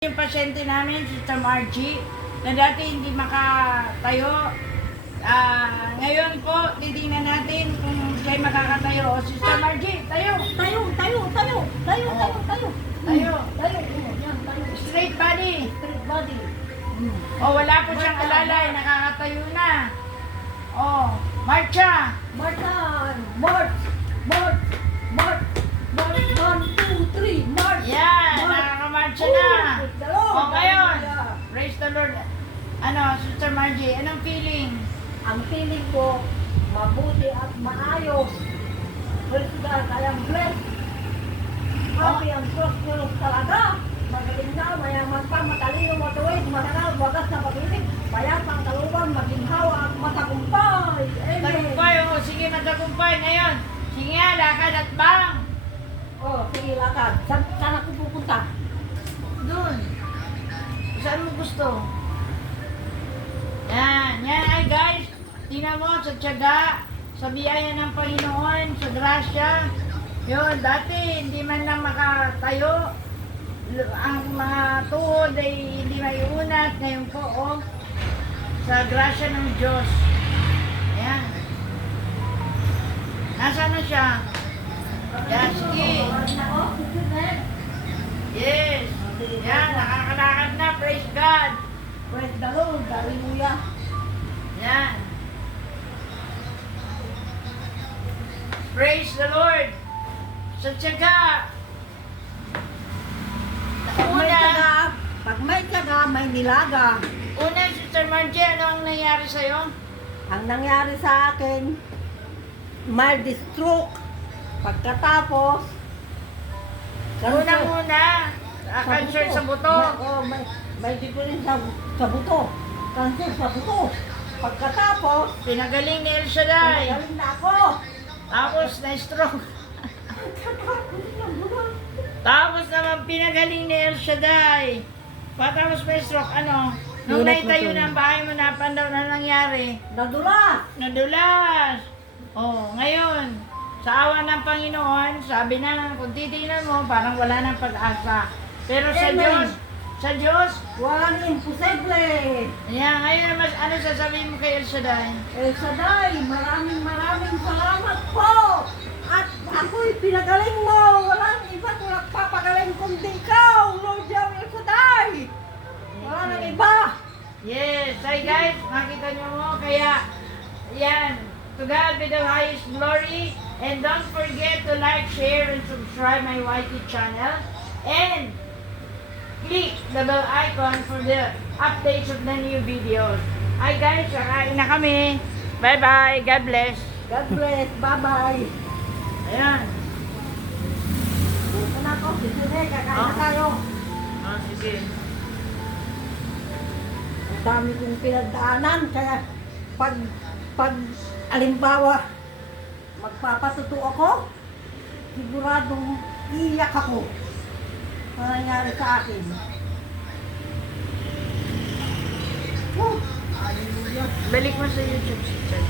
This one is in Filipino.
Yung pasyente namin, si Margie, na dati hindi makatayo. Ngayon po, titingnan natin kung siya'y makakatayo. Sister Margie, tayo! Tayo. Tayo! Tayo. Yan, tayo. Straight body! Straight body. O, wala po siyang alalay, nakakatayo na. O, marcha! March. 1, 2, 3, march. Yan, nakakamarcha na. O, ngayon, Yeah. praise the Lord. Sister Margie, anong feeling? Ang feeling ko, mabuti at maayos. Praise God, I am blessed. Happy and prosperous talaga. Magaling na, mayaman pa, matalino, matuwid, marangal, wagas na pag-ibig, mayapang kaluban, maginhawa at matagumpay. Amen. Tagumpay, o, sige, matagumpay ngayon. Sige nga, lakad at bang. Oh, sige, lakad. Saan ako pupunta? Doon. Saan mo gusto? Yan ay guys. Tingnan mo sa tiyaga, sa biyaya ng Panginoon, sa grasya. Yun, dati hindi man lang makatayo. Ang mga tuhod ay hindi maiunat. Ngayon po, sa grasya ng Diyos. Ayan. Nasaan na siya? Yan, sige. Yes. Yan, nakakalakad na. Praise God. Praise the Lord, hallelujah. Yan. Praise the Lord. Sa tiyaga. Pag may tiyaga, may nilaga. Una, Sister Margie, ano ang nangyari sa'yo? Ang nangyari sa akin, mild stroke. Pagkatapos, Unang-una, cancer sa buto. May difference sa buto. Cancer sa buto. Pagkatapos, Pinagaling ni El Shaddai. galing na ako. Tapos na-stroke. Tapos naman pinagaling ni El Shaddai. Patapos may stroke, Nung naitayo na ang bahay mo, napandaw na nangyari. Nadula. Nadulas. Ngayon, sa awa ng Panginoon, sabi na, kung titingnan mo, parang wala nang pag-asa. Pero sa Amen. Diyos, Walang imposible. ngayon, ano sasabihin mo kay El Shaddai? El Shaddai, maraming salamat po. At ako'y pinagaling mo. Walang iba kung nagpapagaling kundi ikaw, Lord Yahweh El Shaddai. Wala nang iba. Yes, hi guys, makita nyo mo, kaya, yan, to God be the highest glory, and don't forget to like, share, and subscribe my YT channel, and click the bell icon for the updates of the new videos. Hi guys, kakain na kami. Bye bye, God bless. God bless. Bye-bye. Ayan. Punta na ako. Sige, kakain na tayo. Sige. Ang dami kong pinagdaanan. Kaya pag alimbawa, magpapatuto ako, siguradong iiyak ako. Ano nangyari sa akin? Hallelujah. Balik mo sa YouTube, Sister.